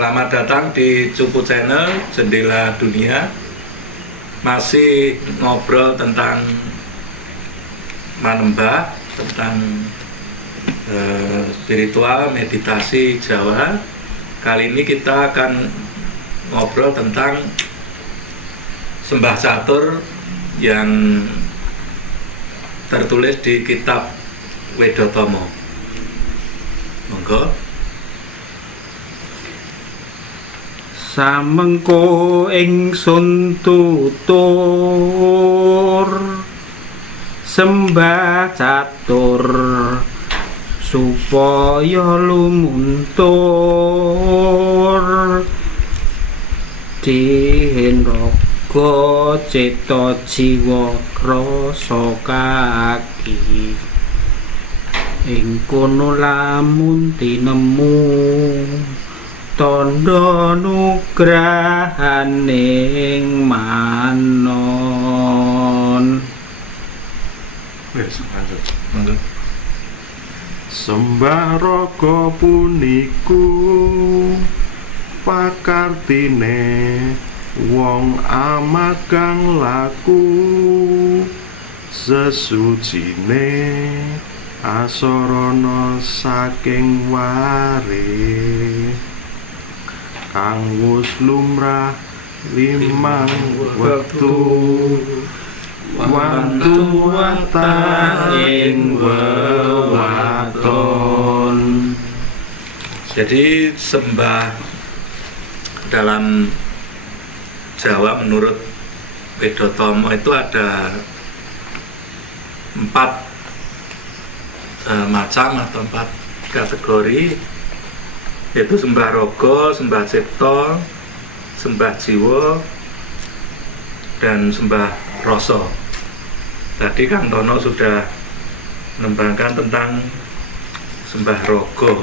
Selamat datang di Cupu Channel, Jendela Dunia. Masih ngobrol tentang manembah, tentang spiritual, meditasi Jawa. Kali ini kita akan ngobrol tentang sembah catur yang tertulis di kitab Wedotomo. Monggo. Samengko ingsun tutur sembah catur supaya lumuntur dihen raga cita jiwa rasa kaki ing kono lamun tinemu tondo nugrahaning manon. Sembah raga puniku pakartine wong amagang laku sesucine asarana saking ware kang wus lumrah limang wektu wantu wata ing wewaton. Jadi sembah dalam Jawa menurut Wedotomo itu ada 4 macam atau 4 kategori, yaitu sembah raga, sembah cipta, sembah jiwa, dan sembah rasa. Tadi Kang Tono sudah menembangkan tentang sembah raga.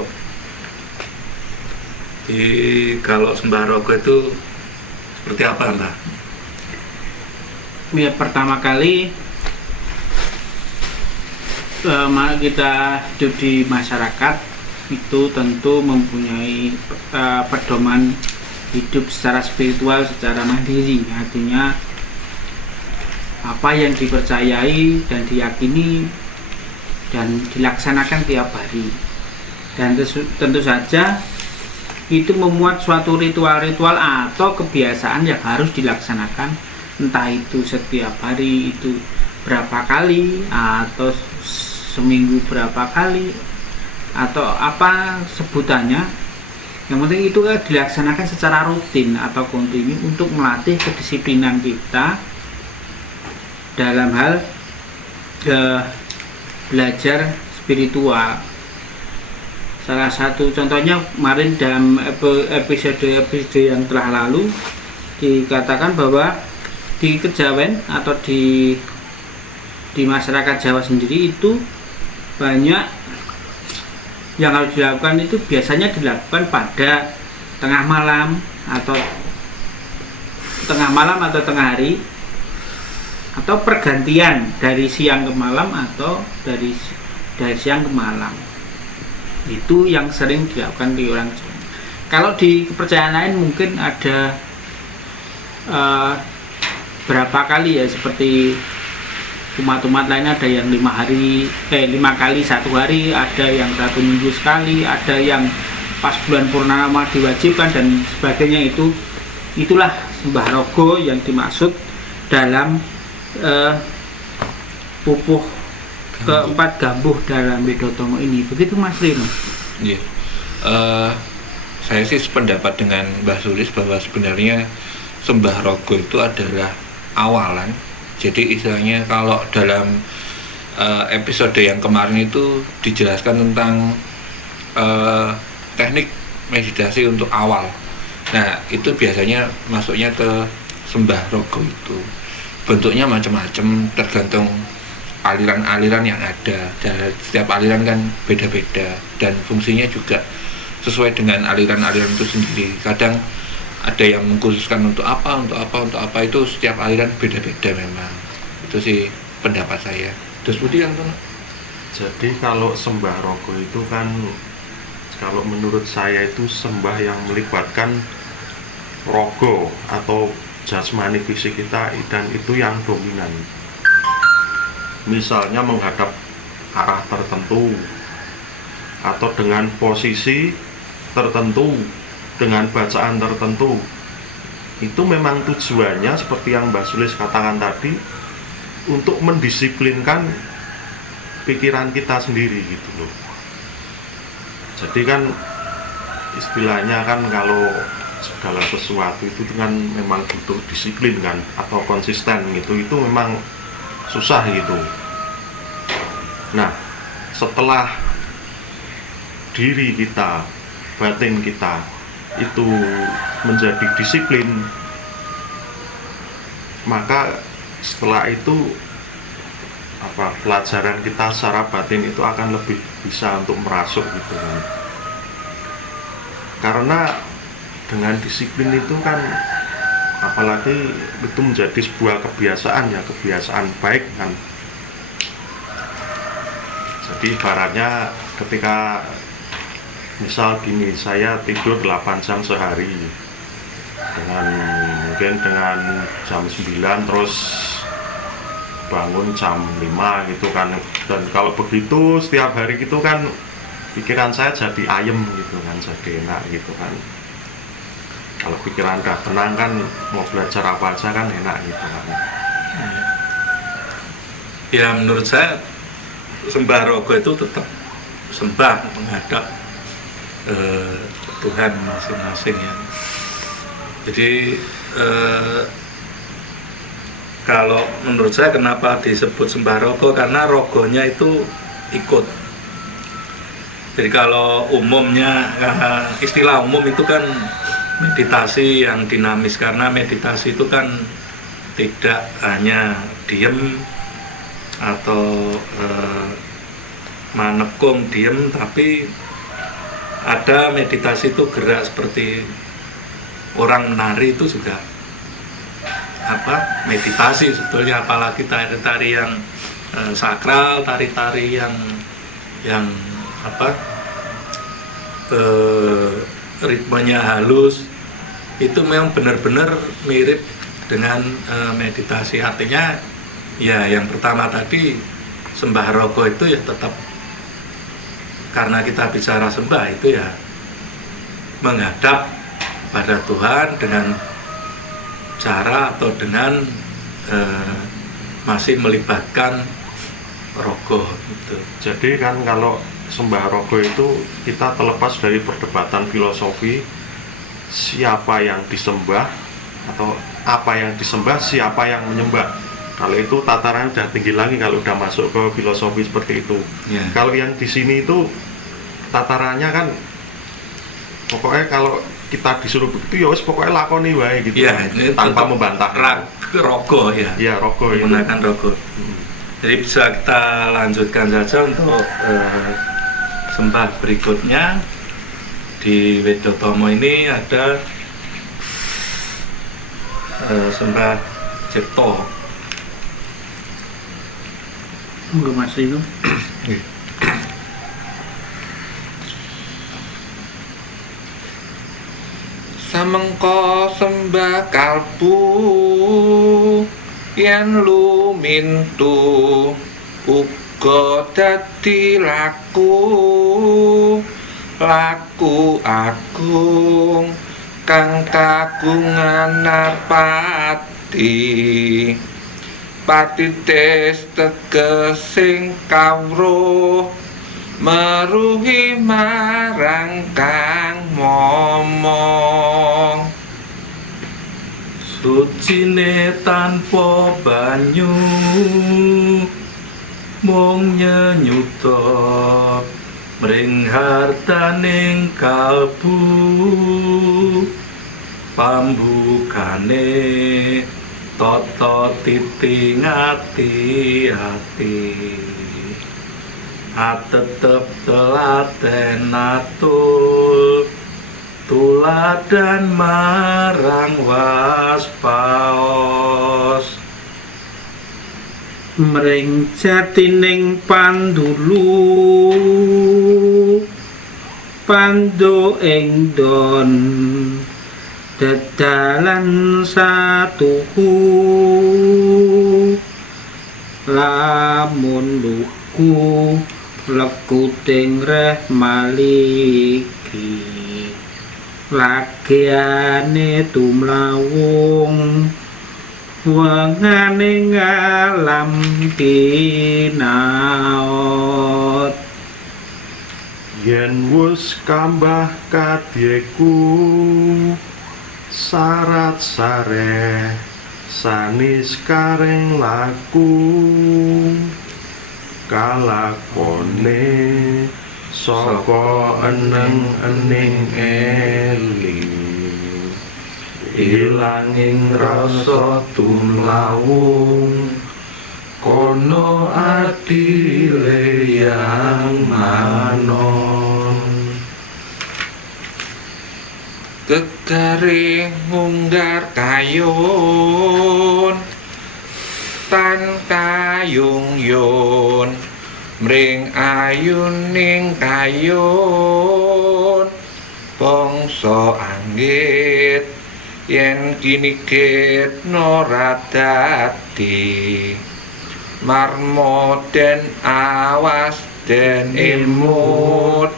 Jadi kalau sembah raga itu seperti apa, Mbak? Ya, pertama kali kita hidup di masyarakat itu tentu mempunyai pedoman hidup secara spiritual, secara mandiri. Artinya apa yang dipercayai dan diyakini dan dilaksanakan tiap hari. Dan tentu saja itu memuat suatu ritual-ritual atau kebiasaan yang harus dilaksanakan, entah itu setiap hari itu berapa kali atau seminggu berapa kali atau apa sebutannya. Yang penting itu dilaksanakan secara rutin atau kontinu untuk melatih kedisiplinan kita dalam hal belajar spiritual. Salah satu contohnya kemarin dalam episode yang telah lalu dikatakan bahwa di Kejawen atau di masyarakat Jawa sendiri itu banyak yang harus dilakukan. Itu biasanya dilakukan pada tengah malam atau tengah hari, atau pergantian dari siang ke malam atau dari siang ke malam. Itu yang sering dilakukan di orang Jawa. Kalau di kepercayaan lain mungkin ada berapa kali ya, seperti umat-umat lain ada yang 5 kali 1 hari, ada yang 1 minggu sekali, ada yang pas bulan purnama diwajibkan dan sebagainya. Itulah sembah raga yang dimaksud dalam pupuh keempat gambuh dalam Wedotomo ini. Begitu Mas Rino? Iya. Saya sih sependapat dengan Mbah Sulis bahwa sebenarnya sembah raga itu adalah awalan. Jadi istilahnya kalau dalam episode yang kemarin itu dijelaskan tentang teknik meditasi untuk awal. Nah, itu biasanya masuknya ke sembah raga itu. Bentuknya macam-macam tergantung aliran-aliran yang ada. Dan setiap aliran kan beda-beda dan fungsinya juga sesuai dengan aliran-aliran itu sendiri. Kadang ada yang mengkhususkan untuk apa itu setiap aliran beda-beda memang. Itu sih pendapat saya. Terus Budi yang Jadi kalau sembah raga itu kan Kalau menurut saya itu sembah yang melibatkan rogo atau jasmani fisik kita, dan itu yang dominan. Misalnya menghadap arah tertentu atau dengan posisi tertentu, dengan bacaan tertentu. Itu memang tujuannya seperti yang Mbak Sulis katakan tadi, untuk mendisiplinkan pikiran kita sendiri gitu loh. Jadi kan istilahnya kan kalau segala sesuatu itu kan memang butuh disiplin kan, atau konsisten gitu, itu memang susah gitu. Nah, setelah diri kita, batin kita itu menjadi disiplin, maka setelah itu pelajaran kita secara batin itu akan lebih bisa untuk merasuk gitu kan. Karena dengan disiplin itu kan, apalagi itu menjadi sebuah kebiasaan ya, kebiasaan baik kan. Jadi ibaratnya ketika misal gini, saya tidur 8 jam sehari mungkin dengan jam 9 terus bangun jam 5 gitu kan. Dan kalau begitu setiap hari gitu kan, pikiran saya jadi ayem gitu kan, jadi enak gitu kan. Kalau pikiran udah tenang kan, mau belajar apa aja kan enak gitu kan. Ya menurut saya sembah rogo itu tetap sembah menghadap Tuhan masing-masing ya. Jadi kalau menurut saya kenapa disebut sembah rogo, karena rogonya itu ikut. Jadi kalau umumnya, istilah umum itu kan meditasi yang dinamis, karena meditasi itu kan tidak hanya diem atau manekung diem, tapi ada meditasi itu gerak seperti orang menari, itu juga meditasi sebetulnya, apalagi tari-tari yang sakral, tari-tari yang ritmenya halus, itu memang benar-benar mirip dengan meditasi. Artinya ya yang pertama tadi, sembah rogo itu ya tetap, karena kita bicara sembah itu ya menghadap pada Tuhan dengan cara atau dengan masih melibatkan rogo gitu. Jadi kan kalau sembah rogo itu kita terlepas dari perdebatan filosofi siapa yang disembah atau apa yang disembah, siapa yang menyembah. Kalau itu tataran udah tinggi lagi kalau udah masuk ke filosofi seperti itu. Yeah. Kalau yang di sini itu tatarannya kan pokoknya kalau kita disuruh begitu ya wis pokoknya lakoni wae gitu. Yeah, tanpa membantah. Rogo ya. Iya, rogo itu. Menggunakan rogo. Jadi bisa kita lanjutkan saja untuk sembah berikutnya. Di Wedotomo ini ada sembah Cipto. Enggak Mas Rino. Samengko sembah kalbu yen lumintu uga dadi laku agung kang kagungan narpati patitis tegesing kawruh meruhi marang kang momong sucine tanpa banyu mung nyenyuta mring hartaning kalbu pambukane tata titi ngati-ati atetep telaten atul tuladan marang waspaos mring jatining pandulu Pando ing don dedalan satuhu lamun luku lekuting reh maliki lagiane tumlawung wengane ngalam kinaot yen wus kambah kadyeku syarat sareh sanis kareng laku kalakone saka eneng-ening eling ilanging rasa tumlawung kono adile yang manon kekari ngunggar kayun tan kayung yun mring ayuning kayun bangsa anggit yen kinikit ora dadi marmo den awas den imut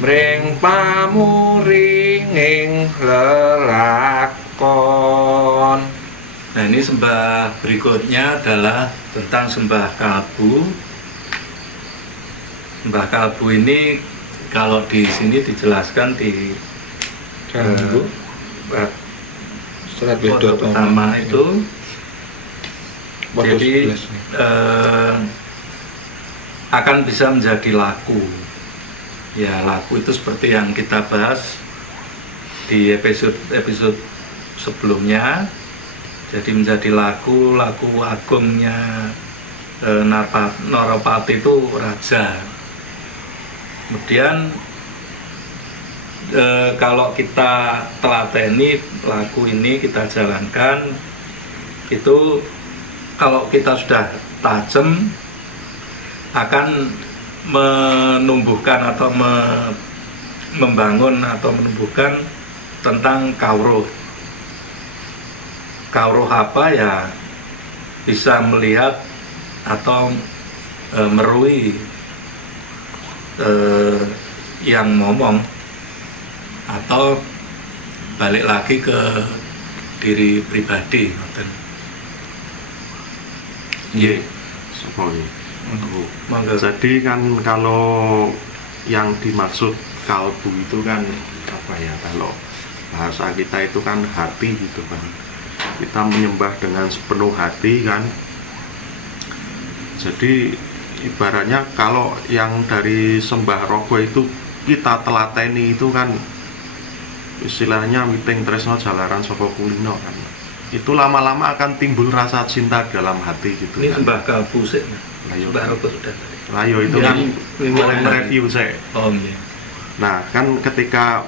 mring pamuringing lelakon. Nah, ini sembah berikutnya adalah tentang sembah kalbu. Sembah kalbu ini kalau di sini dijelaskan di surat foto pertama itu. Jadi akan bisa menjadi laku. Ya, laku itu seperti yang kita bahas di episode sebelumnya. Jadi menjadi laku agungnya Narapati itu raja. Kemudian kalau kita telateni laku ini kita jalankan, itu kalau kita sudah tajam akan menumbuhkan atau membangun atau menumbuhkan tentang kauruh. Kauruh apa ya, bisa melihat atau merui yang ngomong, atau balik lagi ke diri pribadi. Iya, jadi kan kalau yang dimaksud kalbu itu kan apa ya, kalau bahasa kita itu kan hati gitu kan, kita menyembah dengan sepenuh hati kan. Jadi ibaratnya kalau yang dari sembah rogo itu kita telateni itu kan istilahnya miting tresno jalaran saka kulino kan, itu lama-lama akan timbul rasa cinta dalam hati gitu. Ini kan. sembah kalbu sih, sembah rogo sudah tadi. Layo itu kan mereview saya. Oh iya. Nah kan ketika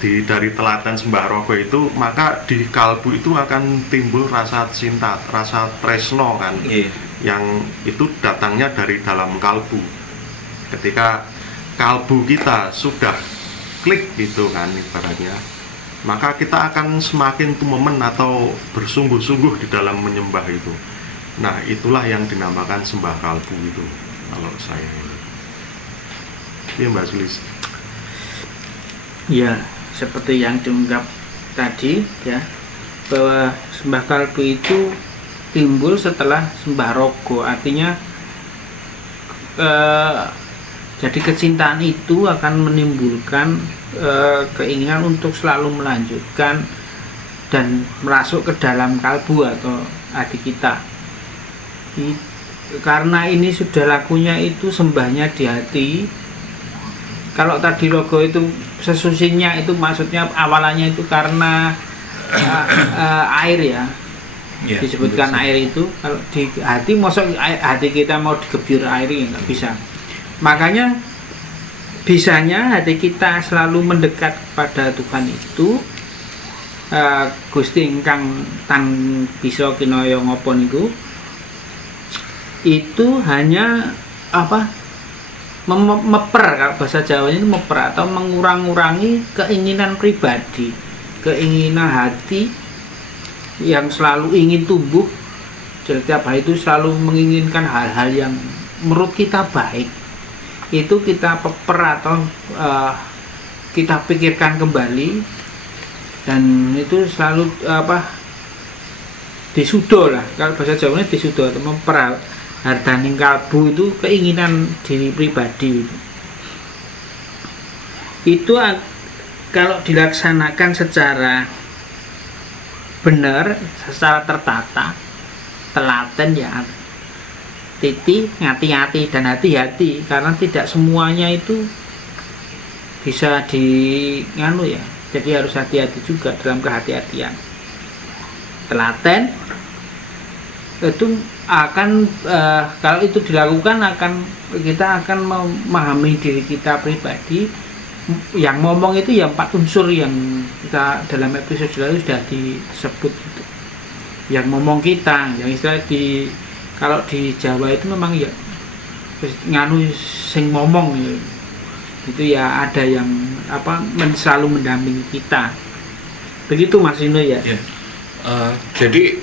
dari telaten sembah rogo itu, maka di kalbu itu akan timbul rasa cinta, rasa tresno kan. Iya. Yang itu datangnya dari dalam kalbu. Ketika kalbu kita sudah klik gitu kan ibaratnya, maka kita akan semakin tumemen atau bersungguh-sungguh di dalam menyembah itu. Nah itulah yang dinamakan sembah kalbu itu kalau saya ini. Iya Mbak Sulis. Ya, seperti yang diungkap tadi ya, bahwa sembah kalbu itu timbul setelah sembah rogo. Artinya jadi kecintaan itu akan menimbulkan keinginan untuk selalu melanjutkan dan merasuk ke dalam kalbu atau hati kita. Karena ini sudah lakunya itu sembahnya di hati. Kalau tadi logo itu sesusinya itu maksudnya awalannya itu karena air ya, disebutkan air itu. Kalau di hati, mosok hati kita mau digebyur air ya nggak bisa. Makanya bisanya hati kita selalu mendekat pada Tuhan itu. Gusti ingkang tan bisa kinaya ngapa niku, itu hanya apa, meper, kalau bahasa Jawanya itu meper atau mengurang-urangi keinginan pribadi, keinginan hati yang selalu ingin tumbuh. Setiap hari itu selalu menginginkan hal-hal yang menurut kita baik, itu kita peper atau kita pikirkan kembali, dan itu selalu disudo lah, kalau bahasa Jawanya disudo atau memper. Hardaning kalbu itu keinginan diri pribadi. Itu kalau dilaksanakan secara benar, secara tertata, telaten ya, titi, ngati-ngati dan hati-hati, karena tidak semuanya itu bisa nganu ya. Jadi harus hati-hati juga dalam kehati-hatian. Telaten itu akan kalau itu dilakukan kita akan memahami diri kita pribadi. Yang ngomong itu ya 4 unsur yang kita dalam episode lalu sudah disebut gitu. Yang ngomong kita, yang istilah kalau di Jawa itu memang ya nganu sing ngomong ya. Itu ya ada yang selalu mendampingi kita. Begitu Mas Ino ya. Jadi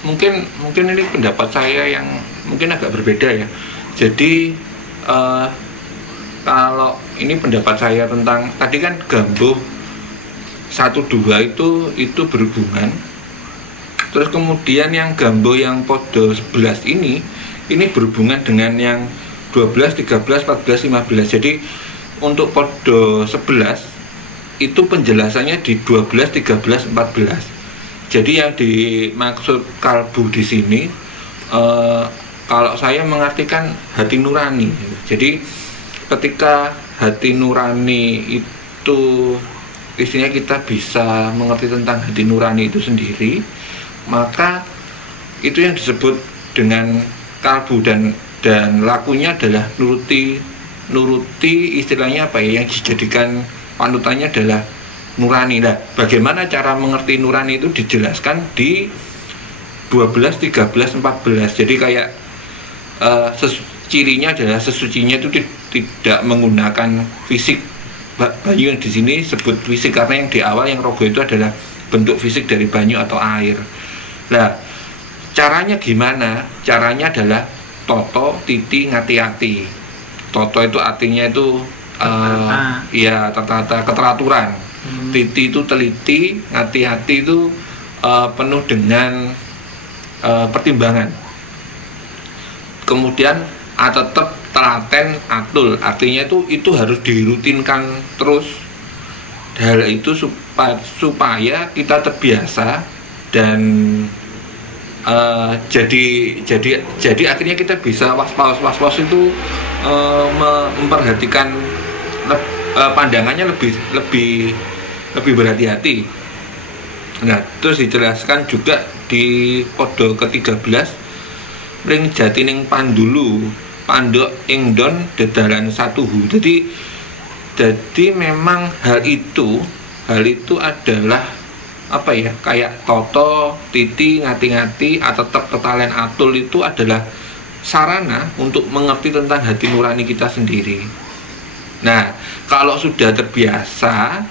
mungkin ini pendapat saya yang mungkin agak berbeda ya. Jadi kalau ini pendapat saya tentang tadi kan Gambuh 1-2 itu berhubungan. Terus kemudian yang Gambuh yang podo 11 ini berhubungan dengan yang 12, 13, 14, 15. Jadi untuk podo 11 itu penjelasannya di 12, 13, 14. Jadi yang dimaksud kalbu di sini kalau saya mengartikan hati nurani. Jadi ketika hati nurani itu istilahnya kita bisa mengerti tentang hati nurani itu sendiri, maka itu yang disebut dengan kalbu, dan lakunya adalah nuruti istilahnya apa ya, yang dijadikan panutannya adalah nurani. Nah, bagaimana cara mengerti nurani itu dijelaskan di 12, 13, 14. Jadi kayak cirinya adalah sesucinya itu tidak menggunakan fisik. Banyu yang di sini sebut fisik karena yang di awal yang rogo itu adalah bentuk fisik dari banyu atau air. Nah, caranya gimana? Caranya adalah toto, titi, ngati-ati. Toto itu artinya itu ya tertata, keteraturan. Titi itu teliti, ngati-hati itu penuh dengan pertimbangan. Kemudian tetap telaten, atul, artinya itu harus dirutinkan terus. Hal itu supaya kita terbiasa dan jadi akhirnya kita bisa was-was itu memperhatikan pandangannya lebih berhati-hati. Nah, terus dijelaskan juga di podo ke-13 ring jatining pandulu pandok ingdon dedalan satuhu. Jadi memang hal itu adalah apa ya, kayak toto, titi, ngati-ngati atau tetap ketalen atul itu adalah sarana untuk mengerti tentang hati nurani kita sendiri. Nah, kalau sudah terbiasa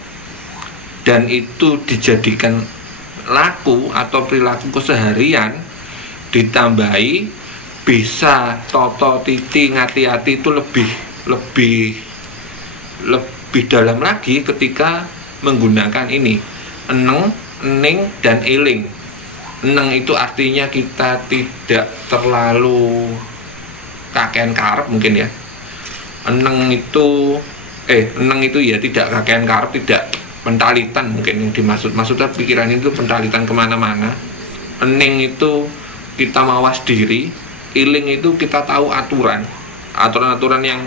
dan itu dijadikan laku atau perilaku keseharian, ditambahi bisa toto, titi, ngati-hati itu lebih dalam lagi ketika menggunakan ini eneng, ening, dan eling. Eneng itu artinya kita tidak terlalu kakean karep mungkin ya. Eneng itu ya tidak kakean karep, tidak pentalitan mungkin yang dimaksud. Maksudnya pikiran itu pentalitan kemana-mana. Ening itu kita mawas diri. Iling itu kita tahu aturan-aturan yang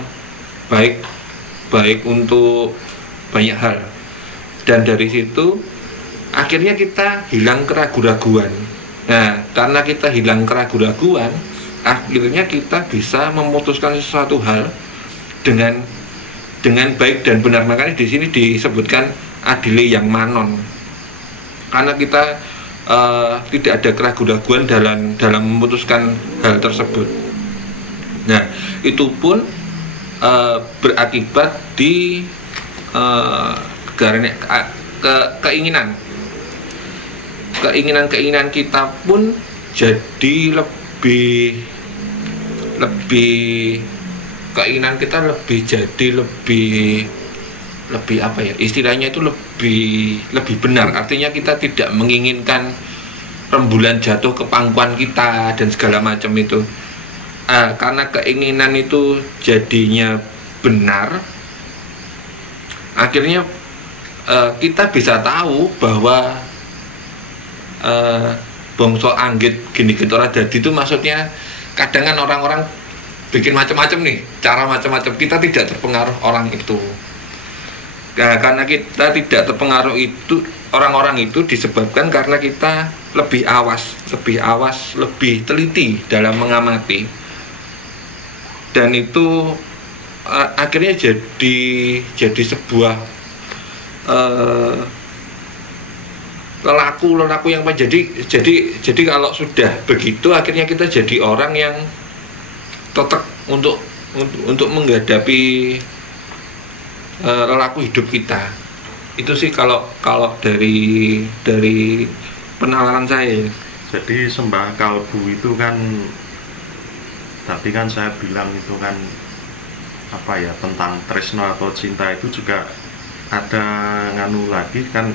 baik untuk banyak hal. Dan dari situ akhirnya kita hilang keraguan-raguan. Nah, karena kita hilang keraguan-raguan, akhirnya kita bisa memutuskan sesuatu hal dengan baik dan benar. Makanya di sini disebutkan adile yang manon, karena kita tidak ada keraguan-raguan dalam memutuskan hal tersebut. Nah, itu pun berakibat di keinginan kita pun jadi lebih keinginan kita lebih apa ya istilahnya itu lebih benar. Artinya kita tidak menginginkan rembulan jatuh ke pangkuan kita dan segala macam itu. Karena keinginan itu jadinya benar, akhirnya kita bisa tahu bahwa bongso anggit gini gitu jadi itu maksudnya kadang kan orang-orang bikin macam-macam nih, cara macam-macam, kita tidak terpengaruh orang itu. Karena kita tidak terpengaruh itu orang-orang itu disebabkan karena kita lebih awas, lebih teliti dalam mengamati. Dan itu akhirnya jadi sebuah lelaku yang jadi kalau sudah begitu akhirnya kita jadi orang yang tetap untuk menghadapi lelaku hidup kita. Itu sih kalau dari penalaran saya. Jadi sembah kalbu itu kan tadi kan saya bilang itu kan apa ya, tentang tresno atau cinta itu juga ada nganu lagi kan.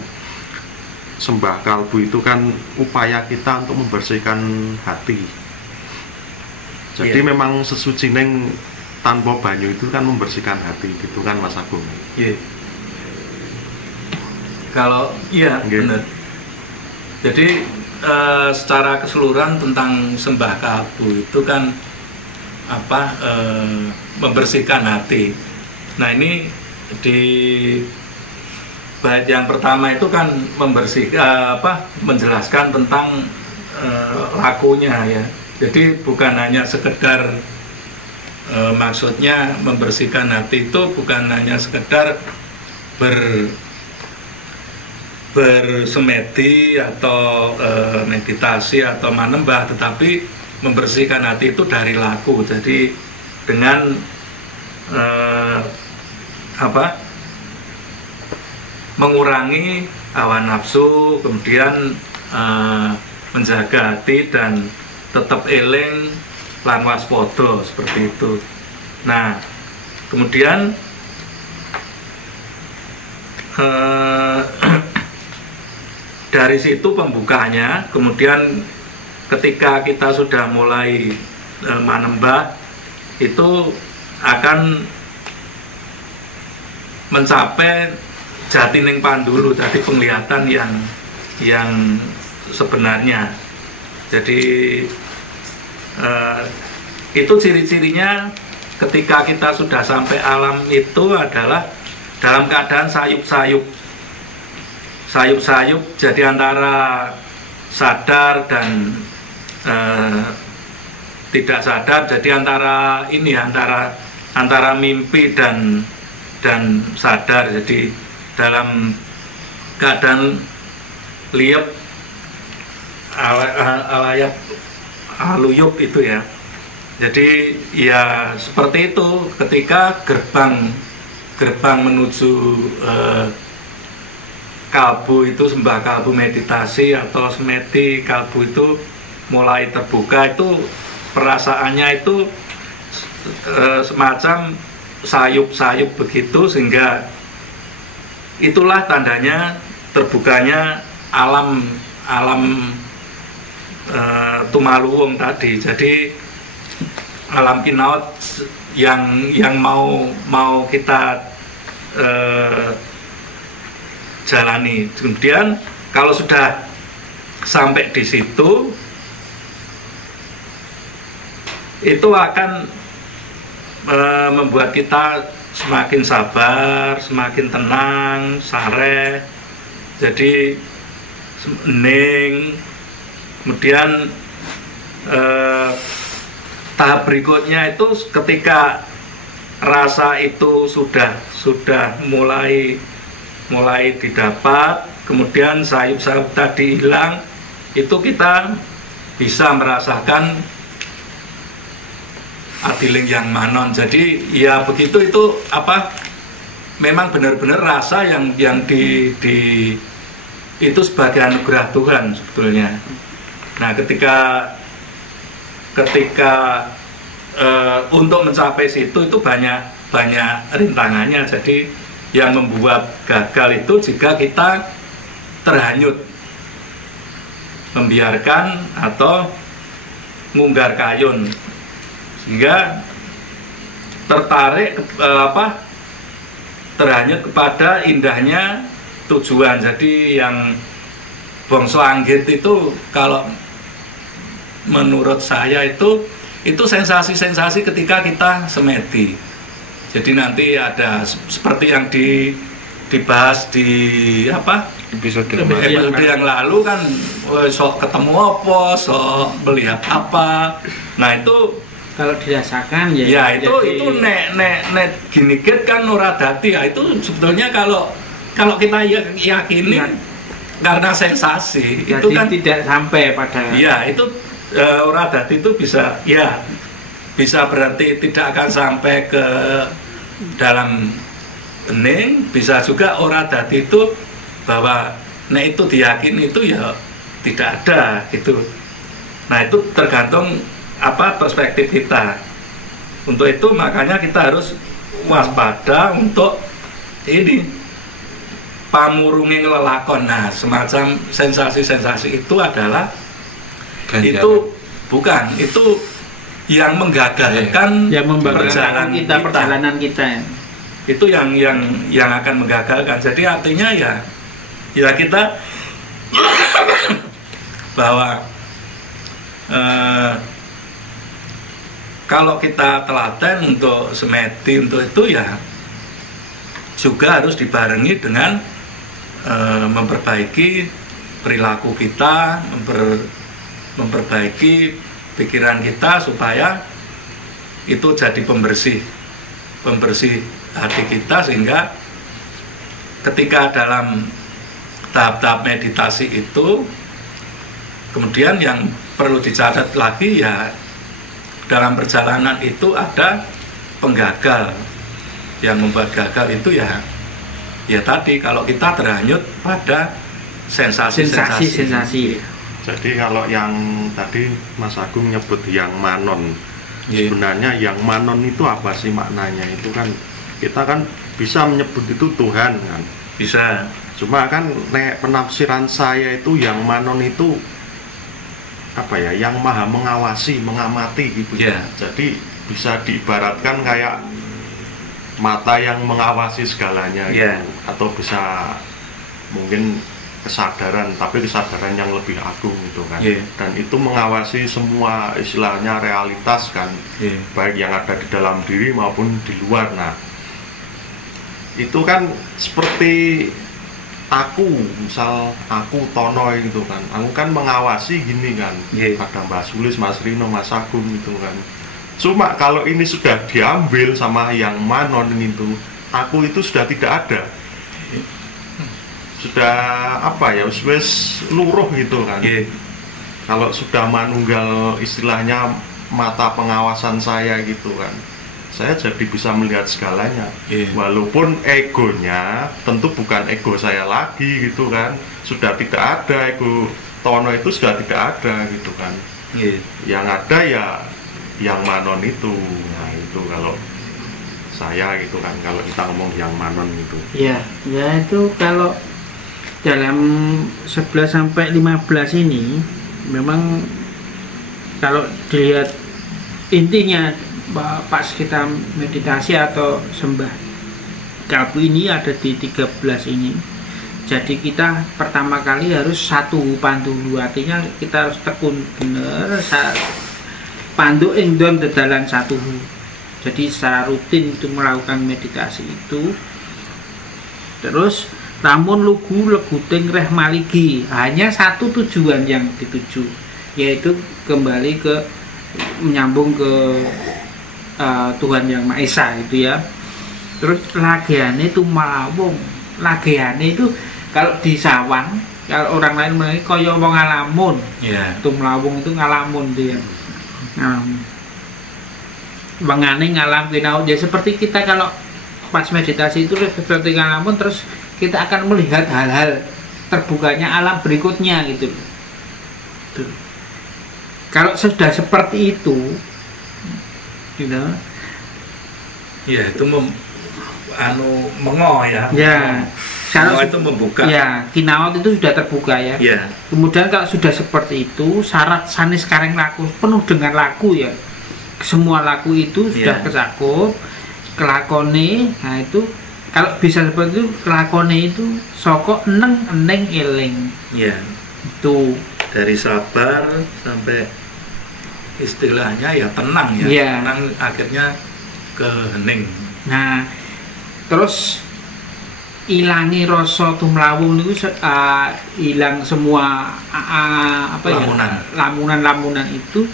Sembah kalbu itu kan upaya kita untuk membersihkan hati. Jadi memang sesuci neng tanpa banyu itu kan membersihkan hati gitu kan Mas Agung. Kalau benar. Jadi secara keseluruhan tentang sembah kalbu itu kan membersihkan hati. Nah ini di bait yang pertama itu kan menjelaskan tentang lakunya ya. Jadi bukan hanya sekedar maksudnya membersihkan hati itu bukan hanya sekedar bersemedi atau meditasi atau manembah, tetapi membersihkan hati itu dari laku. Jadi dengan mengurangi hawa nafsu, kemudian menjaga hati dan tetap eling lan waspada, seperti itu. Nah, kemudian dari situ pembukanya, kemudian ketika kita sudah mulai manembah itu akan mencapai jati ning pandulu, tadi penglihatan yang sebenarnya. Jadi itu ciri-cirinya ketika kita sudah sampai alam itu adalah dalam keadaan sayup-sayup, jadi antara sadar dan tidak sadar, jadi antara mimpi dan sadar. Jadi dalam keadaan liep alayap aluyup itu ya. Jadi ya seperti itu ketika gerbang menuju kalbu itu, sembah kalbu meditasi atau semeti kalbu itu mulai terbuka, itu perasaannya itu semacam sayup-sayup begitu, sehingga itulah tandanya terbukanya alam Tumaluwung tadi. Jadi alam kinaot yang mau kita jalani. Kemudian kalau sudah sampai di situ, itu akan membuat kita semakin sabar, semakin tenang, sareh, jadi hening. Kemudian tahap berikutnya itu ketika rasa itu sudah mulai didapat, kemudian sayup-sayup tadi hilang, itu kita bisa merasakan adiling yang manon. Jadi ya begitu, itu apa, memang benar-benar rasa yang di itu sebagai anugerah Tuhan sebetulnya. Nah, ketika untuk mencapai situ itu banyak rintangannya. Jadi yang membuat gagal itu jika kita terhanyut, membiarkan atau ngunggar kayun, sehingga tertarik terhanyut kepada indahnya tujuan. Jadi yang bongso anggit itu kalau menurut saya itu sensasi-sensasi ketika kita semedi. Jadi nanti ada seperti yang dibahas di episode yang lalu kan, sok ketemu apa, sok melihat apa. Nah itu kalau dirasakan ya. Ya itu nek gini kan ora dadi. Ya itu sebetulnya kalau kita yakini ya, karena sensasi jadi itu kan tidak sampai pada. Ya itu ora dadi itu bisa berarti tidak akan sampai ke dalam bening, bisa juga ora dadi itu bahwa nek itu diyakini itu ya tidak ada gitu. Nah itu tergantung perspektif kita. Untuk itu makanya kita harus waspada untuk ini pamurungi lelakon. Nah semacam sensasi-sensasi itu adalah ganjaran. Itu bukan, itu yang menggagalkan perjalanan kita. Itu yang akan menggagalkan. Jadi artinya ya kita bahwa kalau kita telaten untuk semedi untuk itu ya juga harus dibarengi dengan memperbaiki perilaku kita, memperbaiki pikiran kita supaya itu jadi pembersih hati kita, sehingga ketika dalam tahap-tahap meditasi itu kemudian yang perlu dicatat lagi ya, dalam perjalanan itu ada penggagal. Yang membuat gagal itu ya tadi kalau kita terhanyut pada sensasi. Jadi kalau yang tadi Mas Agung nyebut yang manon, sebenarnya yang manon itu apa sih maknanya? Itu kan kita kan bisa menyebut itu Tuhan kan? Bisa. Cuma kan penafsiran saya itu yang manon itu yang maha mengawasi, mengamati gitu. Jadi bisa diibaratkan kayak mata yang mengawasi segalanya gitu. Atau bisa mungkin kesadaran, tapi kesadaran yang lebih agung gitu kan. Dan itu mengawasi semua istilahnya realitas kan, baik yang ada di dalam diri maupun di luar. Nah itu kan seperti misal aku Tono gitu kan, aku kan mengawasi gini kan, pada Mbak Sulis, Mas Rino, Mas Agung gitu kan. Cuma kalau ini sudah diambil sama yang manon itu, aku itu sudah tidak ada, sudah wis luruh gitu kan. Kalau sudah manunggal istilahnya mata pengawasan saya gitu kan, saya jadi bisa melihat segalanya. Walaupun egonya tentu bukan ego saya lagi gitu kan, sudah tidak ada, ego Tono itu sudah tidak ada gitu kan. Yang ada ya yang manon itu. Nah itu kalau saya gitu kan, kalau kita ngomong yang manon itu. Ya itu kalau dalam 11-15 ini memang kalau dilihat intinya pas kita meditasi atau sembah kalbu ini ada di 13 ini. Jadi kita pertama kali harus satu pandu, artinya kita harus tekun bener pandu ingdon dedalan satu. Jadi secara rutin itu melakukan meditasi itu. Terus namun lugu leguting reh maligi, hanya satu tujuan yang dituju, yaitu kembali ke menyambung ke Tuhan yang Maha Esa itu ya. Terus lagiane itu malawung, lagiane itu kalau di sawang, kalau orang lain mengenai kaya wong ngalamun, itu melawung itu ngalamun dia. wengane ngalam kinaut ya, seperti kita kalau pas meditasi itu seperti ngalamun, terus kita akan melihat hal-hal terbukanya alam berikutnya gitu. Tuh. Kalau sudah seperti itu, you know, ya itu mengo ya. Ya, mengo itu membuka. Ya, kinaut itu sudah terbuka ya. Ya. Kemudian kalau sudah seperti itu, syarat sanis kareng laku penuh dengan laku ya. Semua laku itu sudah kecakup, kelakone, nah itu kalau bisa seperti itu, kelakone itu soko eneng eling. Ya. Itu dari sabar sampai istilahnya ya tenang ya. Tenang akhirnya ke hening. Nah, terus ilangi rasa tumlawung itu hilang semua lamunan itu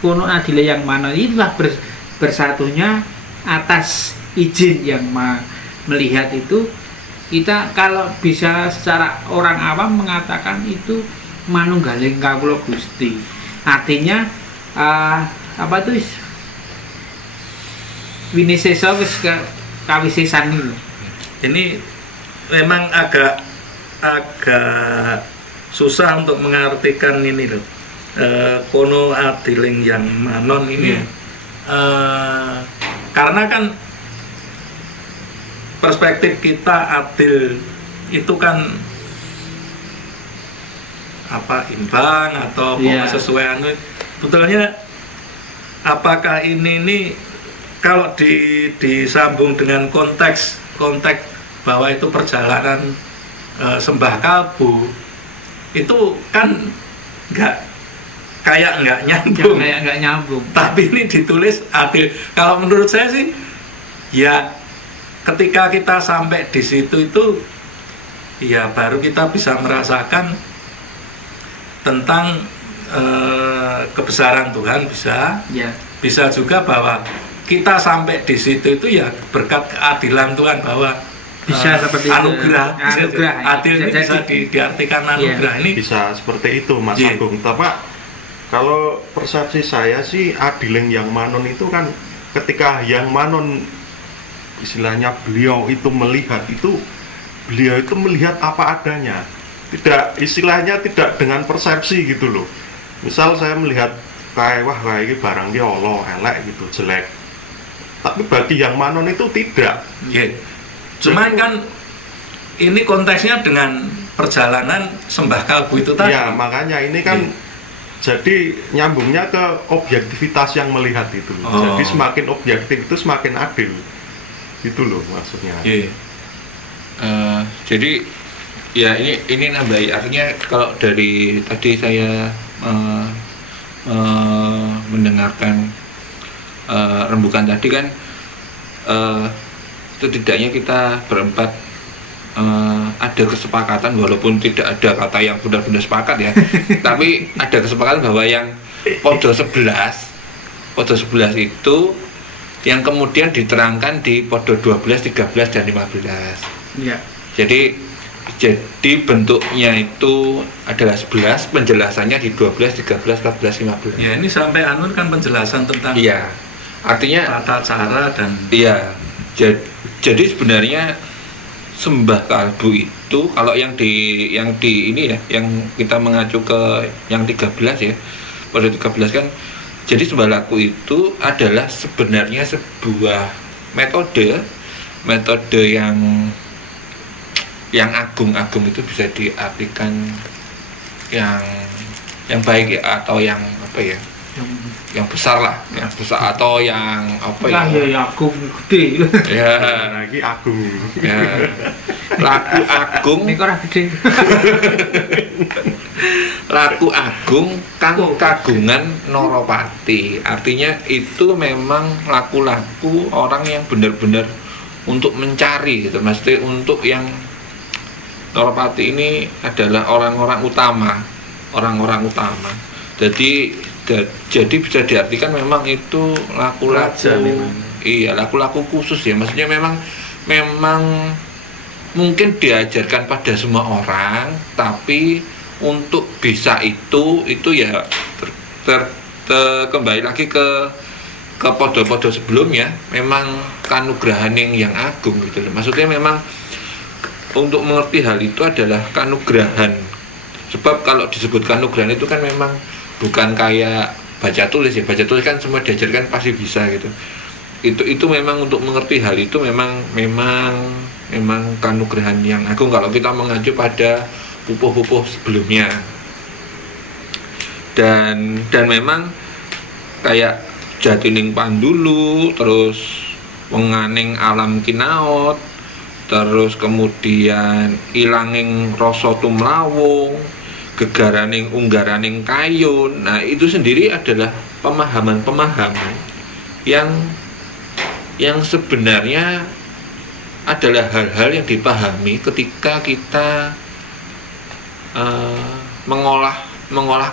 kono adile yang mana itulah bersatunya atas izin yang melihat itu. Kita kalau bisa secara orang awam mengatakan itu manunggaling kawula Gusti, artinya apa tuh winisesa wis kawisesan itu. Ini memang agak susah untuk mengartikan ini loh. Kono adiling yang manon ini karena kan perspektif kita adil itu kan imbang atau sesuai betulnya apakah ini kalau disambung dengan konteks bahwa itu perjalanan sembah kalbu itu kan nggak nyambung. Tapi ini ditulis adil. Kalau menurut saya sih ya ketika kita sampai di situ itu ya baru kita bisa merasakan tentang kebesaran Tuhan bisa juga bahwa kita sampai di situ itu ya berkat keadilan Tuhan bahwa bisa seperti anugerah adil ini bisa diartikan anugerah ini bisa seperti itu Mas Agung. Tapi kalau persepsi saya sih adiling yang manon itu kan ketika yang manon istilahnya beliau itu melihat apa adanya, istilahnya tidak dengan persepsi gitu loh. Misal saya melihat kayak ini barang dia Allah elek gitu, jelek, tapi bagi yang manon itu tidak. Cuman kan ini konteksnya dengan perjalanan sembah kalbu itu tadi. Ya makanya ini kan jadi nyambungnya ke objektivitas yang melihat itu. Jadi semakin objektif itu semakin adil. Itu loh maksudnya. Jadi ya ini nambahi, artinya kalau dari tadi saya mendengarkan rembukan tadi kan setidaknya kita berempat ada kesepakatan, walaupun tidak ada kata yang benar-benar sepakat ya tapi ada kesepakatan bahwa yang podo 11 itu yang kemudian diterangkan di podo 12, 13, dan 15 ya. Jadi bentuknya itu adalah 11, penjelasannya di 12, 13, 14, 15 ya. Ini sampai Anur kan penjelasan tentang artinya tata cara dan jadi sebenarnya sembah kalbu itu kalau yang di ini ya, yang kita mengacu ke yang 13 ya, pada 13 kan, jadi sembah laku itu adalah sebenarnya sebuah metode yang agung itu bisa diartikan yang baik ya, atau yang apa ya, yang besar lah, yang besar atau yang apa ya? Ya agung gede. Ya, lagi agung. Ya. Laku agung. Nek ora gede. Laku agung kang kagungan Naropati. Artinya itu memang laku-laku orang yang benar-benar untuk mencari gitu. Maksudnya untuk yang Naropati ini adalah orang-orang utama. Jadi bisa diartikan memang itu laku-laku. Iya, laku-laku khusus ya. Maksudnya memang mungkin diajarkan pada semua orang, tapi untuk bisa itu ya kembali lagi ke podo-podo sebelumnya, memang kanugrahan yang agung gitu loh. Maksudnya memang untuk mengerti hal itu adalah kanugrahan. Sebab kalau disebut kanugrahan itu kan memang bukan kayak baca tulis ya. Baca tulis kan semua diajarkan pasti bisa gitu. Itu memang untuk mengerti hal itu memang kanugrahan yang agung kalau kita mengacu pada pupuh-pupuh sebelumnya. Dan memang kayak Jatining Pandulu, terus Wenganing Alam Kinaot, terus kemudian Ilanging Rasa Tumlawung, Gegaraning Unggaraning Kayun. Nah, itu sendiri adalah pemahaman-pemahaman yang sebenarnya adalah hal-hal yang dipahami ketika kita mengolah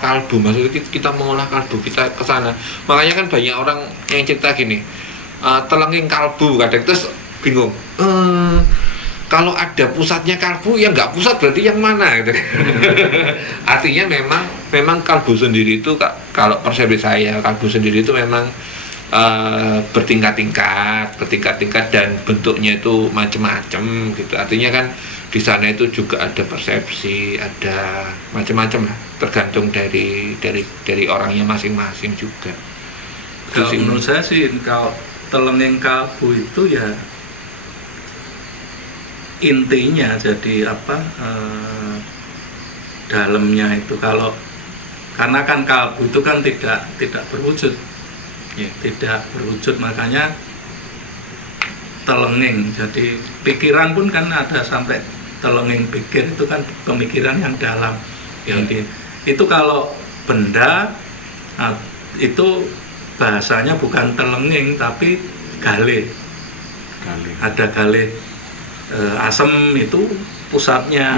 kalbu. Maksudnya kita mengolah kalbu, kita ke sana. Makanya kan banyak orang yang cerita gini, telenging kalbu kadang, terus bingung. Kalau ada pusatnya kalbu, ya nggak pusat berarti yang mana gitu. Artinya memang kalbu sendiri itu, kalau persepsi saya, kalbu sendiri itu memang bertingkat-tingkat dan bentuknya itu macam-macam gitu. Artinya kan di sana itu juga ada persepsi, ada macam-macam lah, tergantung dari orangnya masing-masing juga. Kalau menurut saya sih, kalau telenging kalbu itu ya intinya jadi apa, dalamnya itu, karena kan kalbu itu kan tidak berwujud, tidak berwujud, makanya telenging. Jadi pikiran pun kan ada sampai telenging pikir, itu kan pemikiran yang dalam yang itu kalau benda itu bahasanya bukan telenging tapi galih. Ada galih asem itu pusatnya,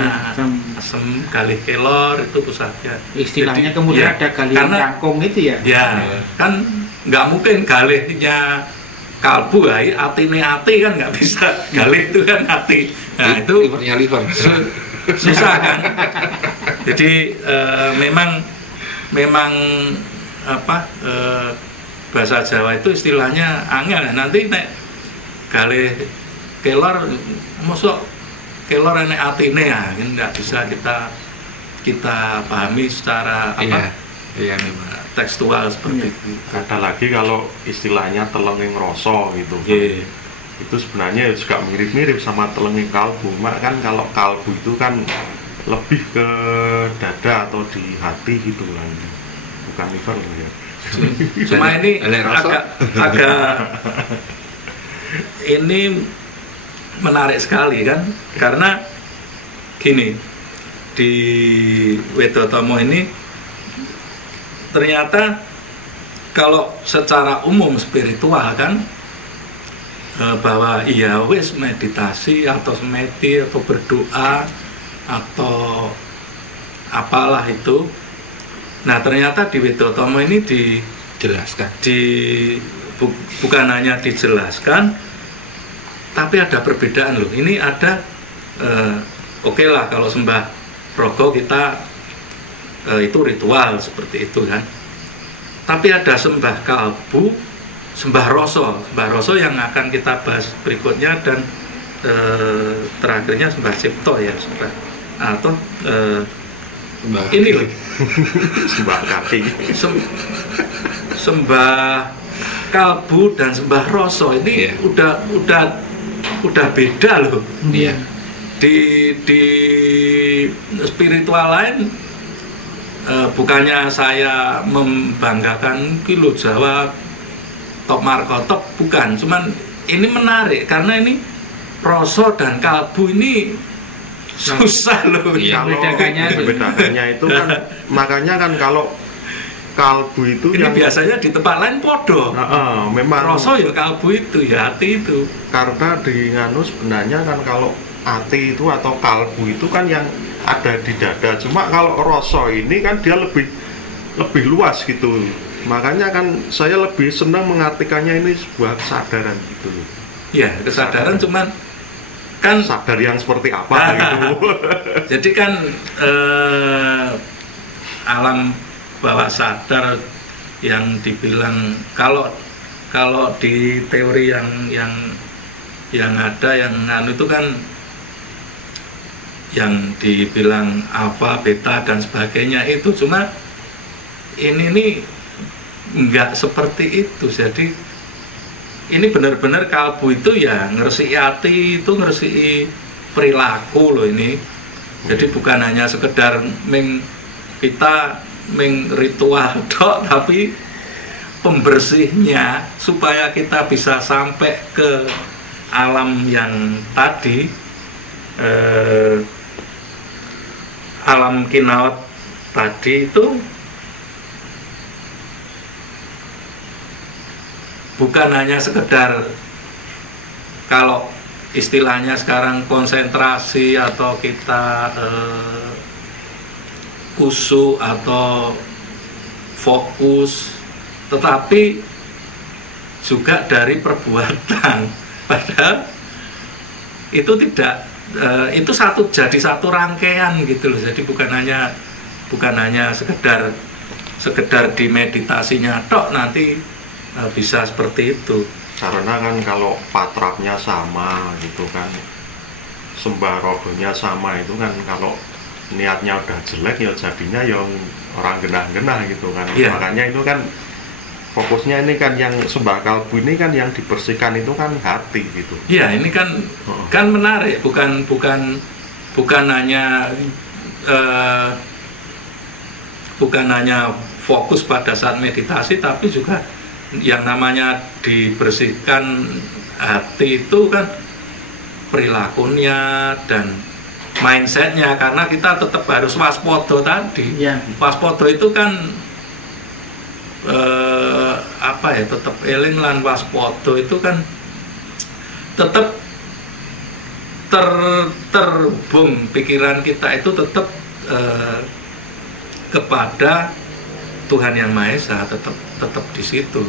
asem galih kelor itu pusatnya. Istilahnya jadi, kemudian ada galih kangkung itu ya. Ya, kan nggak mungkin galihnya kalbu, atine ati kan nggak bisa. Galih itu kan ati. Nah, itu liver. Susah kan. Jadi memang apa, bahasa Jawa itu istilahnya angel. Nanti nek galih kelor, mosok kelor nek atine ya, kan nggak bisa kita pahami secara apa? Iya memang. Tekstual seperti itu. Ada lagi kalau istilahnya telenging rasa gitu. Itu sebenarnya juga mirip-mirip sama telenging kalbu. Kan kalau kalbu itu kan lebih ke dada atau di hati gitu lah, bukan liver ya. Cuma ini agak ini menarik sekali kan, karena gini, di Wedotomo ini ternyata kalau secara umum spiritual kan, bahwa iya wis meditasi atau semedi atau berdoa atau apalah itu. Nah, ternyata di Wedotomo ini dijelaskan, bukan hanya dijelaskan, tapi ada perbedaan loh. Ini ada oke lah kalau sembah rogo kita itu ritual seperti itu kan. Tapi ada sembah kalbu, sembah roso yang akan kita bahas berikutnya, dan terakhirnya sembah cipto ya, atau ini loh. Sembah kaki. Sembah kalbu dan sembah roso ini udah beda loh. Iya. Di spiritual lain, bukannya saya membanggakan kilo Jawa top markotop, bukan, cuman ini menarik karena ini roso dan kalbu ini susah loh. Bedakannya itu kan, makanya kan kalau kalbu itu ini yang biasanya di tempat lain podo. Memang roso ya kalbu itu ya hati itu. Karena di nganu sebenarnya kan kalau hati itu atau kalbu itu kan yang ada di dada. Cuma kalau roso ini kan dia lebih luas gitu. Makanya kan saya lebih senang mengartikannya ini sebuah kesadaran gitu. Ya, kesadaran, cuman kan sadar yang seperti apa gitu. Jadi kan alam bawah sadar yang dibilang kalau di teori yang ada yang itu kan yang dibilang alfa, beta dan sebagainya itu, cuma ini nih nggak seperti itu. Jadi ini benar-benar kalbu itu ya ngeresiki hati, itu ngeresiki perilaku loh ini. Jadi bukan hanya sekedar kita ritual dok, tapi pembersihnya supaya kita bisa sampai ke alam yang tadi, alam kinaot tadi itu bukan hanya sekedar kalau istilahnya sekarang konsentrasi atau kita khusyuk atau fokus, tetapi juga dari perbuatan. Padahal itu tidak, itu jadi satu rangkaian gitu loh. Jadi bukan hanya sekedar di meditasinya tok nanti bisa seperti itu. Karena kan kalau patrapnya sama gitu kan, sembah rogonya sama itu kan, kalau niatnya udah jelek ya jadinya yang orang genah-genah gitu kan. Makanya itu kan fokusnya ini kan yang sembah kalbu ini kan yang dibersihkan itu kan hati gitu. Iya, ini kan kan menarik, bukan hanya bukan hanya fokus pada saat meditasi, tapi juga yang namanya dibersihkan hati itu kan perilakunya dan mindsetnya, karena kita tetap harus waspada tadi. Waspada itu kan tetap eling lan waspada itu kan tetap terhubung, pikiran kita itu tetap kepada Tuhan Yang Maha Esa, tetap di situ,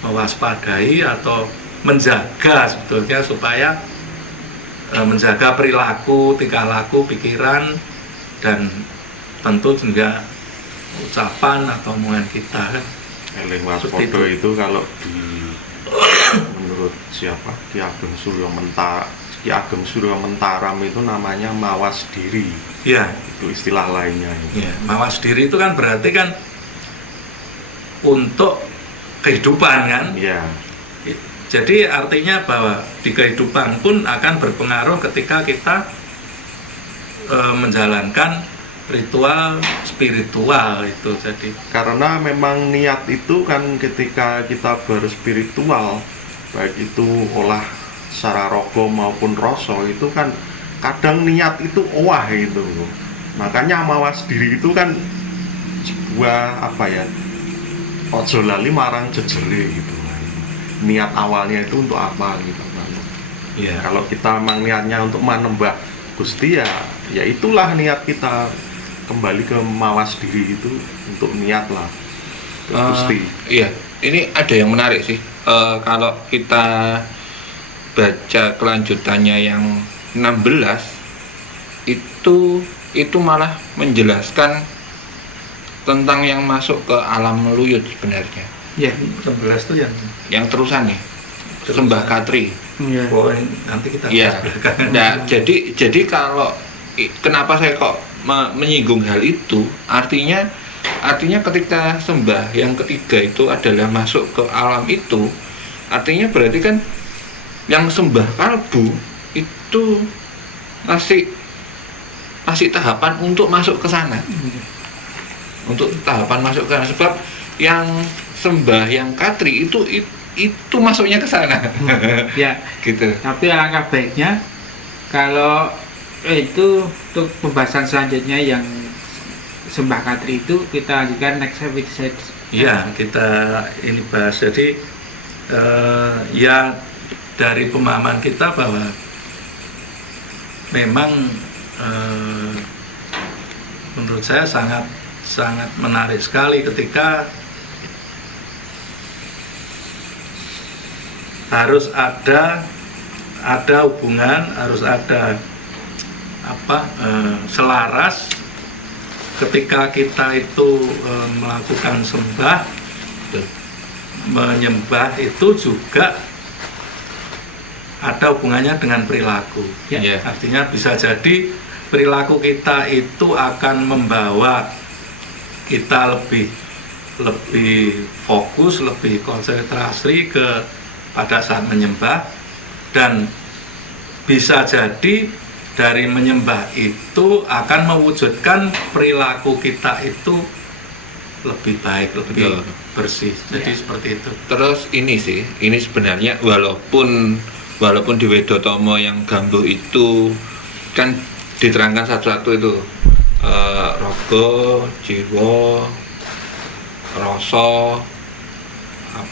mewaspadai atau menjaga sebetulnya supaya menjaga perilaku, tingkah laku, pikiran, dan tentu juga ucapan atau omongan kita kan. Eling waspada itu kalau menurut siapa, Ki Ageng Surya Mentaram itu namanya mawas diri. Ya, itu istilah lainnya. Ya, mawas diri itu kan berarti kan untuk kehidupan kan. Ya. Jadi artinya bahwa di kehidupan pun akan berpengaruh ketika kita menjalankan ritual spiritual itu. Jadi karena memang niat itu kan ketika kita berspiritual, baik itu olah secara rogo maupun rasa, itu kan kadang niat itu owah gitu. Makanya mawas diri itu kan sebuah ojo lali marang jejere gitu. Niat awalnya itu untuk apa gitu. Yeah. Kalau kita memang niatnya untuk menembah Gusti ya itulah niat kita, kembali ke mawas diri itu untuk niat lah ke Gusti. Iya, ini ada yang menarik sih. Kalau kita baca kelanjutannya yang 16 itu malah menjelaskan tentang yang masuk ke alam luyut sebenarnya. Ya, 16 itu yang terusan nih. Sembah Katri. Ya. Oh, nanti kita Nah, jadi kalau kenapa saya kok menyinggung hal itu, artinya ketika sembah yang ketiga itu adalah masuk ke alam itu, artinya berarti kan yang sembah kalbu itu masih tahapan untuk masuk ke sana. Untuk tahapan masuk ke sana, sebab yang sembah yang Katri itu masuknya ke sana. Ya, gitu. Tapi alangkah baiknya kalau itu untuk pembahasan selanjutnya yang sembah Katri itu kita lanjutkan next episode. Iya, kita ini bahas. Jadi ya dari pemahaman kita bahwa memang menurut saya sangat menarik sekali ketika harus ada hubungan, harus ada selaras ketika kita itu melakukan sembah menyembah itu juga ada hubungannya dengan perilaku. Ya. Artinya bisa jadi perilaku kita itu akan membawa kita lebih fokus, lebih konsentrasi pada saat menyembah, dan bisa jadi dari menyembah itu akan mewujudkan perilaku kita itu lebih baik, lebih bersih. Jadi seperti itu. Terus ini sebenarnya walaupun di Wedotomo yang Gambuh itu kan diterangkan satu-satu itu rogo, jiwa, rasa,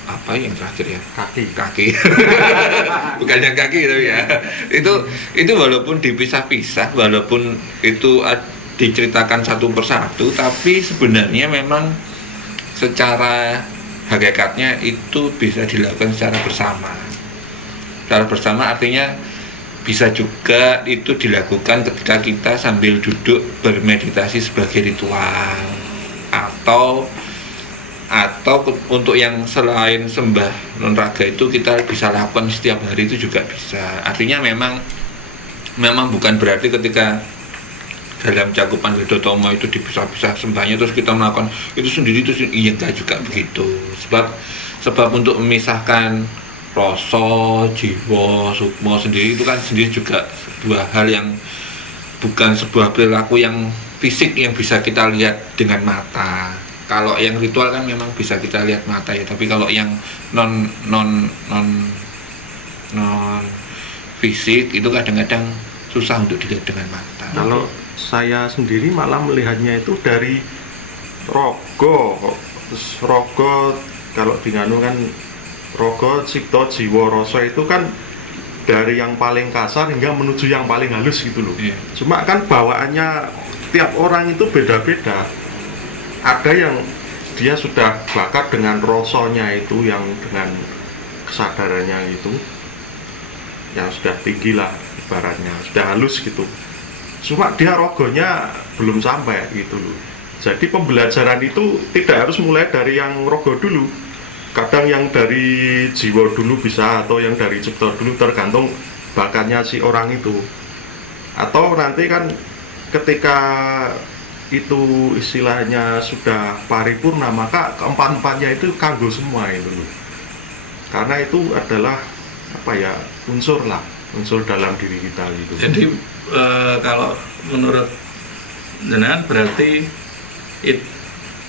apa yang terakhir ya? Kaki. Bukan yang kaki itu ya. Itu walaupun dipisah-pisah, walaupun itu diceritakan satu persatu, tapi sebenarnya memang secara hakikatnya itu bisa dilakukan secara bersama. Secara bersama artinya bisa juga itu dilakukan ketika kita sambil duduk bermeditasi sebagai ritual, atau untuk yang selain sembah non raga itu kita bisa lakukan setiap hari itu juga bisa. Artinya memang bukan berarti ketika dalam cakupan Wedotomo itu dipisah-pisah sembahnya terus kita melakukan itu sendiri, iya enggak juga begitu. Sebab untuk memisahkan rasa, jiwa, sukma sendiri itu kan sendiri juga sebuah hal yang bukan sebuah perilaku yang fisik yang bisa kita lihat dengan mata. Kalau yang ritual kan memang bisa kita lihat mata ya, tapi kalau yang non fisik itu kadang-kadang susah untuk dilihat dengan mata. Kalau saya sendiri malah melihatnya itu dari rogo. Terus rogo kalau di nganu kan rogo, cipta, jiwa, rasa itu kan dari yang paling kasar hingga menuju yang paling halus gitu loh. Yeah. Cuma kan bawaannya tiap orang itu beda-beda. Ada yang dia sudah bakat dengan rasanya itu, yang dengan kesadarannya itu yang sudah tinggi lah ibaratnya, sudah halus gitu. Cuma dia rogonya belum sampai gitu loh. Jadi pembelajaran itu tidak harus mulai dari yang rogo dulu. Kadang yang dari jiwa dulu bisa, atau yang dari cipta dulu, tergantung bakatnya si orang itu. Atau nanti kan ketika itu istilahnya sudah paripurna, maka keempat-empatnya itu kanggo semua itu loh. Karena itu adalah apa ya, unsur dalam diri kita gitu. Jadi kalau menurut jenengan berarti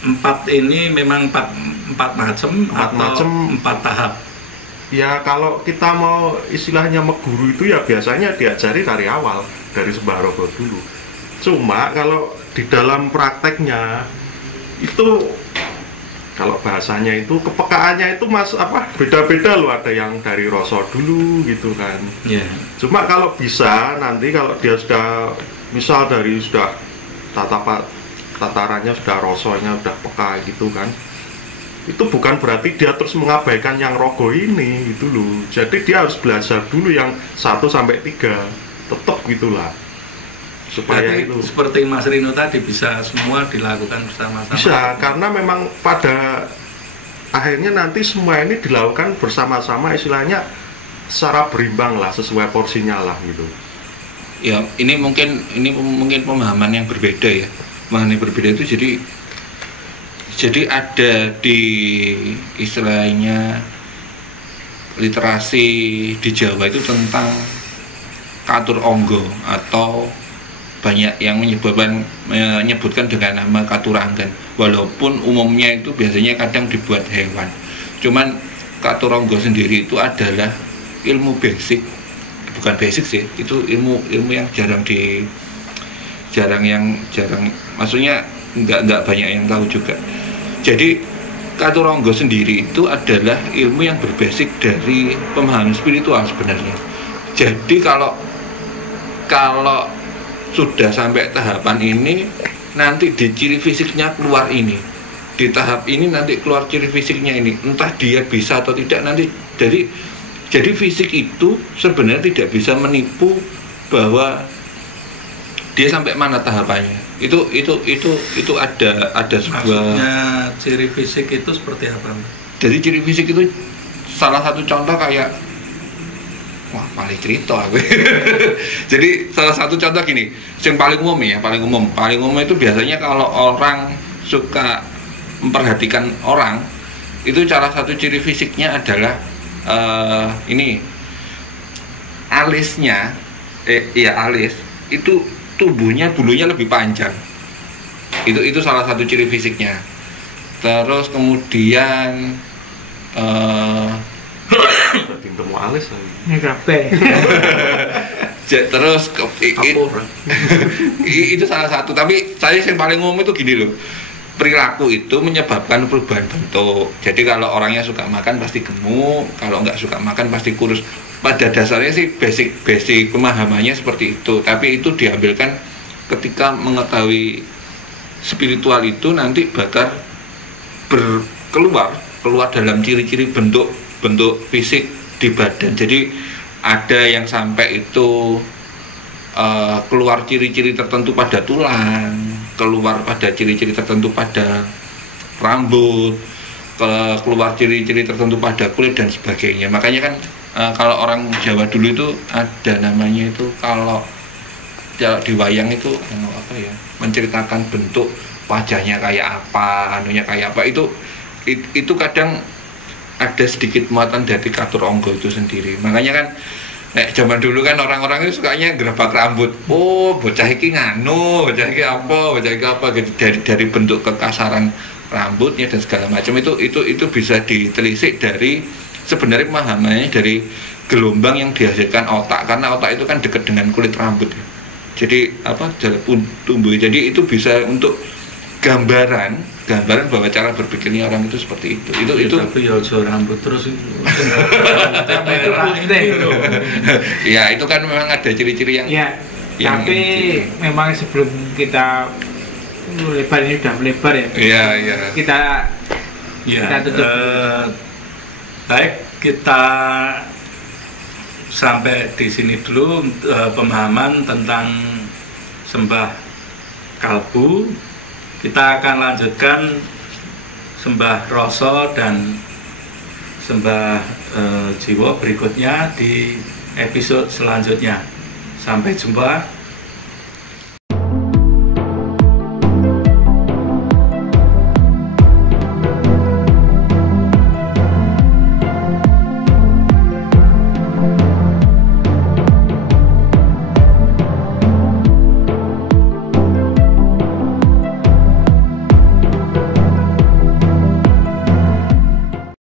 empat ini memang empat macam atau empat tahap? Ya kalau kita mau istilahnya meguru itu ya biasanya diajari dari awal, dari sembah rogo dulu. Cuma kalau di dalam prakteknya itu, kalau bahasanya itu kepekaannya itu beda-beda loh. Ada yang dari rasa dulu gitu kan. Yeah. Cuma kalau bisa nanti kalau dia sudah misal dari sudah tatarannya sudah rasanya sudah peka gitu kan, itu bukan berarti dia terus mengabaikan yang rogo ini gitu loh. Jadi dia harus belajar dulu yang 1 sampai 3 tetap gitulah. Supaya berarti itu seperti Mas Rino tadi bisa semua dilakukan bersama-sama. Bisa, karena memang pada akhirnya nanti semua ini dilakukan bersama-sama, istilahnya secara berimbang lah, sesuai porsinya lah gitu. Ya, ini mungkin pemahaman yang berbeda ya. Pemahaman yang berbeda itu jadi ada di istilahnya literasi di Jawa itu tentang katur onggo, atau banyak yang menyebutkan dengan nama katuranggan, walaupun umumnya itu biasanya kadang dibuat hewan. Cuman katuronggo sendiri itu adalah ilmu basic, bukan basic sih, itu ilmu yang jarang maksudnya nggak banyak yang tahu juga. Jadi katuronggo sendiri itu adalah ilmu yang berbasic dari pemahaman spiritual sebenarnya. Jadi kalau sudah sampai tahapan ini, nanti di ciri fisiknya keluar ini, di tahap ini nanti keluar ciri fisiknya ini, entah dia bisa atau tidak nanti. Jadi fisik itu sebenarnya tidak bisa menipu bahwa dia sampai mana tahapannya. Itu ada sebuah. Maksudnya ciri fisik itu seperti apa? Jadi ciri fisik itu salah satu contoh kayak, wah paling cerita aku. Jadi salah satu contoh gini, yang paling umum itu biasanya kalau orang suka memperhatikan orang, itu salah satu ciri fisiknya adalah ini alisnya, alis itu tubuhnya bulunya lebih panjang. Itu salah satu ciri fisiknya. Terus kemudian temu alis Ini kabeh. terus itu salah satu. Tapi saya yang paling umum itu gini loh, perilaku itu menyebabkan perubahan bentuk. Jadi kalau orangnya suka makan pasti gemuk, kalau nggak suka makan pasti kurus. Pada dasarnya sih basic pemahamannya seperti itu. Tapi itu diambilkan ketika mengetahui spiritual itu nanti bakal keluar dalam ciri-ciri bentuk fisik di badan. Jadi ada yang sampai itu keluar ciri-ciri tertentu pada tulang, keluar pada ciri-ciri tertentu pada rambut, keluar ciri-ciri tertentu pada kulit dan sebagainya. Makanya kan kalau orang Jawa dulu itu ada namanya itu, kalau di wayang itu apa ya, menceritakan bentuk wajahnya kayak apa, anunya kayak apa, itu kadang ada sedikit muatan dari Catur Onggo itu sendiri. Makanya kan zaman dulu kan orang-orang itu sukanya gerabak rambut. Oh, bocah iki nganu, bocah iki apa gitu. Dari bentuk kekasaran rambutnya dan segala macam itu bisa ditelisik dari sebenarnya pemahamannya dari gelombang yang dihasilkan otak, karena otak itu kan dekat dengan kulit rambut. Jadi tumbuh. Jadi itu bisa untuk gambaran bahwa cara berpikirnya orang itu seperti itu. Itu tapi ya rambut terus itu. Ya, itu kan memang ada ciri-ciri yang ya, tapi memang sebelum kita lebar, ini sudah melebar ya. Iya. Kita tutup. Baik, kita sampai di sini dulu pemahaman tentang sembah kalbu. Kita akan lanjutkan sembah rasa dan sembah jiwa berikutnya di episode selanjutnya. Sampai jumpa.